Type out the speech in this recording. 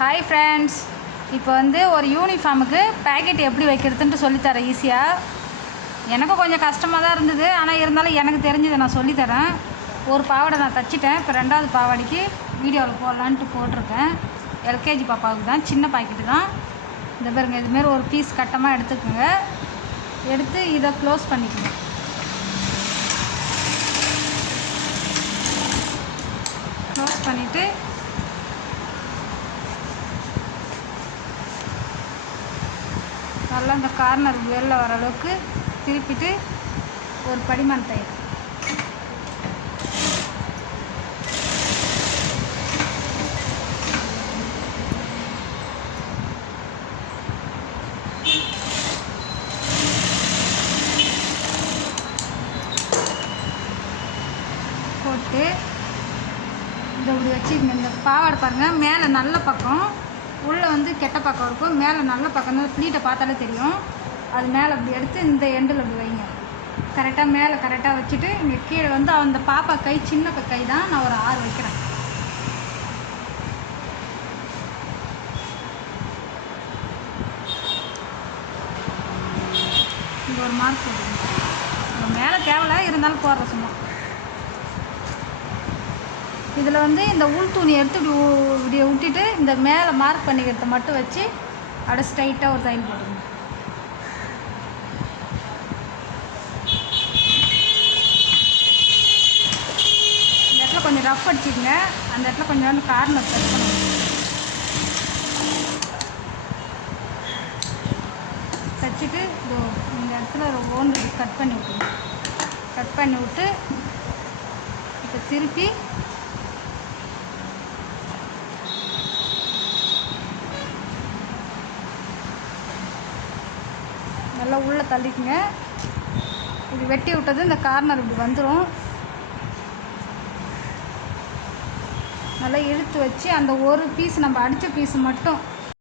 Hi friends, இப்போ ஒரு யூனிஃபார்முக்கு packet எப்படி வைக்கிறதுன்ட்டு சொல்லித்தரேன் ஈஸியாக. எனக்கும் கொஞ்சம் கஷ்டமாக தான் இருந்தது, ஆனால் இருந்தாலும் எனக்கு தெரிஞ்சதை நான் சொல்லித்தரேன். ஒரு பாவாடை நான் தைச்சிட்டேன். இப்போ ரெண்டாவது பாவாடைக்கு வீடியோவில் போடலான்ட்டு போட்டிருக்கேன். எல்கேஜி பாப்பாவுக்கு தான், சின்ன பாக்கெட்டு தான். இந்த பாருங்க, இதுமாரி ஒரு பீஸ் கட்டமாக எடுத்துக்கோங்க. எடுத்து இதை க்ளோஸ் பண்ணிக்கோங்க. க்ளோஸ் பண்ணிவிட்டு நல்லா இந்த கார்னர் வெளில வர அளவுக்கு திருப்பிட்டு ஒரு படிமான் தையல் போட்டு இதை இப்படி வச்சுக்கோங்க. இந்த பாவாடை பாருங்கள், மேலே நல்ல பக்கம், உள்ளே கெட்ட பக்கம் இருக்கும். மேலே நல்ல பக்கம் தான், ஃப்ளீட்டை பார்த்தாலே தெரியும். அது மேலே அப்படி எடுத்து இந்த எண்டில் அப்படி வைங்க. கரெக்டாக மேலே கரெக்டாக வச்சுட்டு இங்கே கீழே அந்த பாப்பா கை சின்ன கை தான், நான் ஒரு 6 வைக்கிறேன். இங்கே ஒரு மார்க் போடுங்க. மேலே தேவையில்ல, இருந்தாலும் போடுற சும்மா. இதில் இந்த உள் துணி எடுத்து இப்படி விட்டுட்டு இந்த மேலே மார்க் பண்ணிக்கிறத மட்டும் வச்சு அப்படியே ஸ்ட்ரைட்டாக ஒரு தையல் போடுங்க. இந்த இடத்துல கொஞ்சம் ரஃப் அடிச்சுக்கங்க. அந்த இடத்துல கொஞ்சம் கார்னர் கட் பண்ணுங்க. தைச்சிட்டு இந்த இடத்துல ஓண்டு கட் பண்ணி விட்டுருங்க. கட் பண்ணி விட்டு இப்போ திருப்பி நல்லா உள்ளே தள்ளிக்குங்க. இது வெட்டி விட்டது இந்த கார்னர் இப்படி வந்துடும். நல்லா இழுத்து வச்சு அந்த ஒரு பீஸ் நம்ம அடித்த பீஸ் மட்டும்